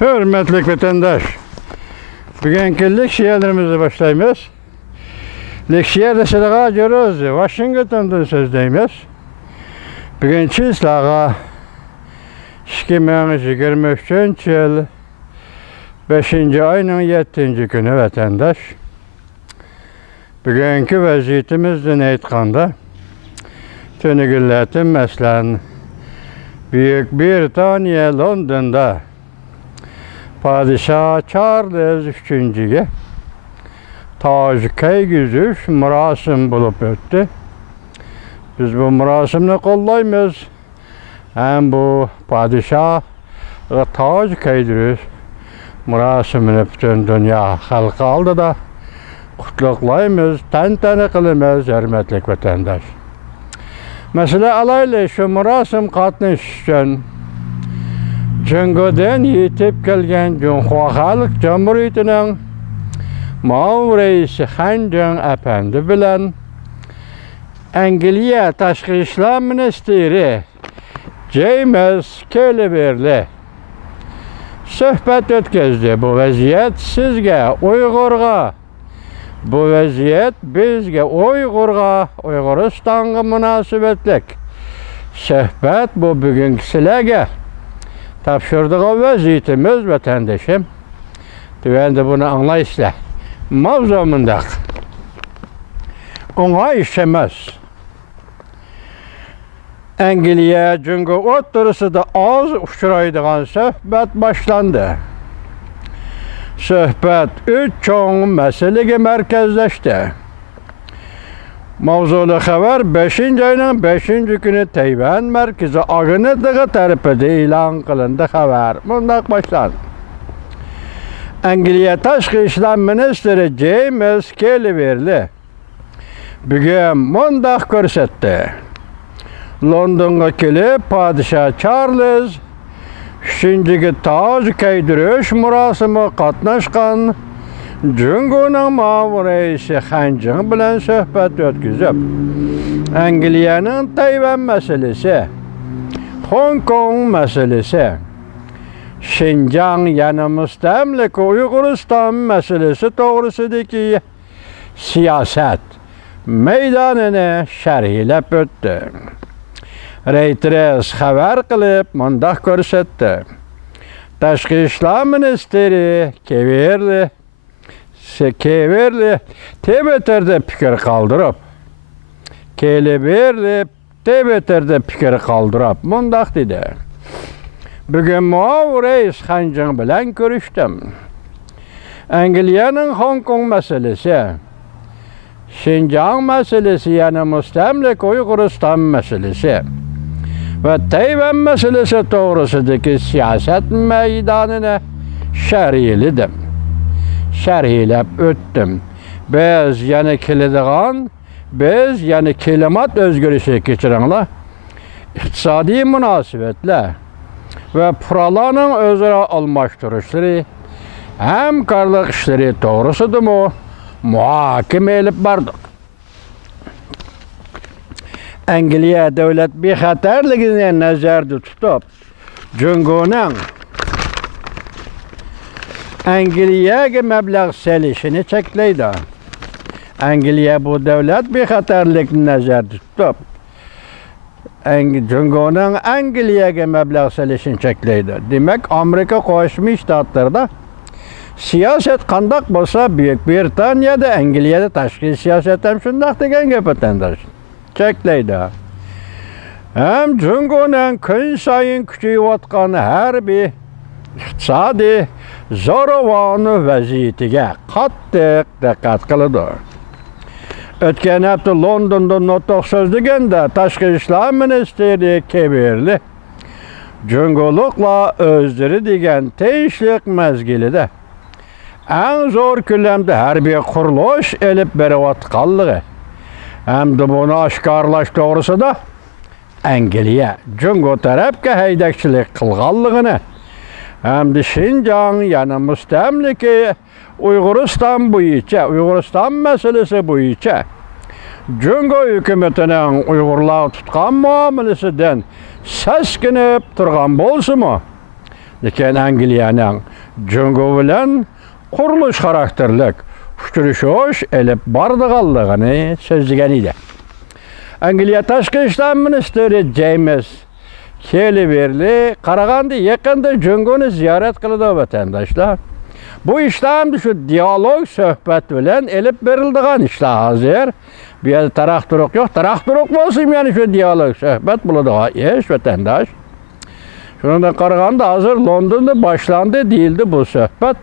Hürmetli vatandaş, bugünkü leksiyalarımızı başlayımız. Leksiyada sırağa görüyoruz, Washington'dan sözdeyimiz. Bugünkü sırağa 2023 yıl 5. ayının 7. günü vatandaş. Bugünkü vaziyetimizden aytganda, tönügülletin meslen Büyük Britanya London'da Padişah Charles III. Tacı keygüzüş murasim bulup öttü. Biz bu murasimni kollaymiz. Hem bu padişah tacı keydiriş murasimini bütün dünya halkı aldı da kutluqlaymiz, tantana qilamiz, hürmetli vatandaş. Mesela alaylı şu murasim qatnaşış üçün Cüngöden yetip kelgen Cunhua Halk Cumhuriyeti'nin Mağun Reisi Hancan Efendi bilen Angliya Taşqı İşler Ministeri James Kellyberli söhbet ötküzdü. Bu vaziyet sizge, Uygurga, bu vaziyet bizge, Uygurga, Uyguristan'a münasebetlik. Söhbet bu bugünkü silerge. Tapşırdığı vaziyetimiz vatandaşım. Tüvende bunu anlayışla. Mavzumunda ona işemez. Angliya çünkü oturusu da az uçuraydıgan söhbet başlandı. Söhbet 3 çoğun meselege merkezleşti. Mavzulu haber 5. ayının 5. günü Tayvan merkezi ağınıdığı tarafıda ilan kılındı haber. Bundan başlandı. Angliya Taşqı İşler Ministeri James Kellyberli bugün bundan görsetti. London'a kelip Padişah Charles III. Tacı keydiriş murasimi qatnaşqan Cüngö'nün Mağun Reisi Hancan bilen söhbet ötküzüp Angliya'nın Tayvan meselesi, Hong Kong meselesi, Şinjan yani müstemlik Uyguristan meselesi doğrusudaki siyaset meydanını şerhlep öttü. Reuters haber kılıp mundaq görsetti. Taşqı İşler Ministeri Kellyberli tebeterde fikir kaldırıp fikir kaldırıp mundaq dedi. Bugün Mağun Reis Hancan bilen görüştüm. Angliya'nın Hong Kong meselesi, Şinjan meselesi yani müstemlik Uyguristan meselesi ve Tayvan meselesi doğrusudaki siyaset meydanını şerhledim. Şerhlep öttüm. Biz yani kilediğin, biz yani kelimat özgürlüğü geçirenler, iktisadi münasebetler ve paraların özüre almıştırışları, hemkarlık işleri doğrusudur mu? Muhakeme edip bardık. Angliya devlet bir xatarligini nazarda tutup, Cüngö'nün Angliyaga mablag' selishini chekleydi. Angliya bu devlet bir xatarlikni nazarda tutup, Cüngö'nün Angliyaga mablag' selishini chekleydi. Demek Amerika Qo'shma Shtatlarida siyaset qandaq bo'lsa, Büyük Britaniyada, Angliyada tashqi siyaset ham shundaq degan gap vatandosh. Chekleydi. Hem Cüngö'nün kun sayin kuchayayotgan harbiy, iqtisodiy zo'ravon vaziyatiga qattiq diqqat qiladi. O'tgan hafta Londonda nutq so'zlaganda Tashqi ishlar ministri Kellyberli Cüngö'liklar o'zlari degan tinchlik mezgilida eng zo'r ko'lamda harbiy qurilish elib berayotganligi hamda buni oshkorlash to'g'risida Angliya Cüngö tarafga haydakchilik qilganligini hamda Şinjan yani müstemliki Uyguristan meselesi bo'yicha Cüngö hükümetinin Uygurlar tutgan muamelesinden seskinip turgan bolsa mı? lekin Angliyaning Jungo bilan qurilish xarakterlik uchrashuv elib bordiganligini so'zlagan edi. Angliya tashqi ishlar ministri James Cleverly qaraganda yaqinda Jungoni ziyorat qildi vatandoshlar. Bu ishlar shu dialog suhbat bilan elib berildigan ishlar hozir. Bu yerda taraq-turuq yo'q. Taraq-turuq bo'lsa, yani shu dialog suhbat bo'ladigan ish vatandosh. Shundan qaraganda hozir Londonda boshlandı deyildi bu suhbat.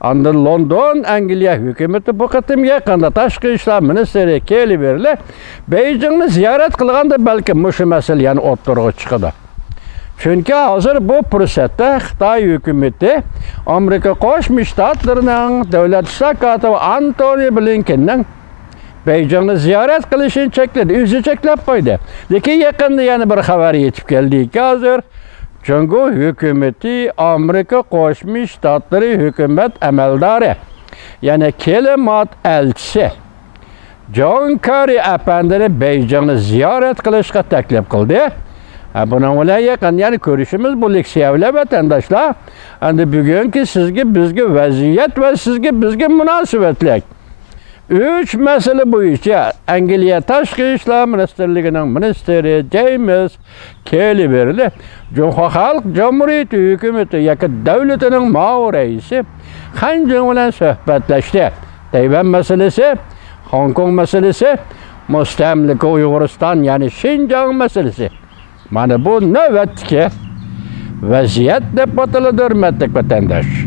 Anda London Angliya hukumati bu qatim yaqinda tashqi ishlar ministri Cleverly Beijingni ziyorat qilganda balki mushu masala yana o'ttirg'i chiqadi. Çünkü hazır bu fursatda Xitoy hukumati Amerika Qo'shma Shtatlarining davlat ishlar kotibi Antony Blinkenning Beijingni ziyorat qilishini chekladi, o'zi cheklab qo'ydi. Lekin yaqinda yana bir xabar yetib keldiki, hozir Jungo hukumati Amerika Qo'shma Shtatlari hukumat amaldori, yani kelimat elchisi John Kerry apandini Beijingni ziyorat qilishga taklif qildi. Bunun bilan yaqin yani ko'rishimiz bu leksiyavlar vatandoshlar. Endi bugungi sizga bizga vaziyat va sizga bizga munosabatlik 3 masala bo'yicha Angliya tashqi ishlar ministrligining ministri James Cleverly Jumhur Xalq Jamhuriyati hukumati yoki davlatining ma'mur raisi Xanjing bilan suhbatlashdi. Tayvan masalasi, Hong Kong masalasi, mustamlika Uyg'uriston yani Xinjiang masalasi. Mana bu navbatdagi vaziyat deb ataladi, hurmatli vatandosh.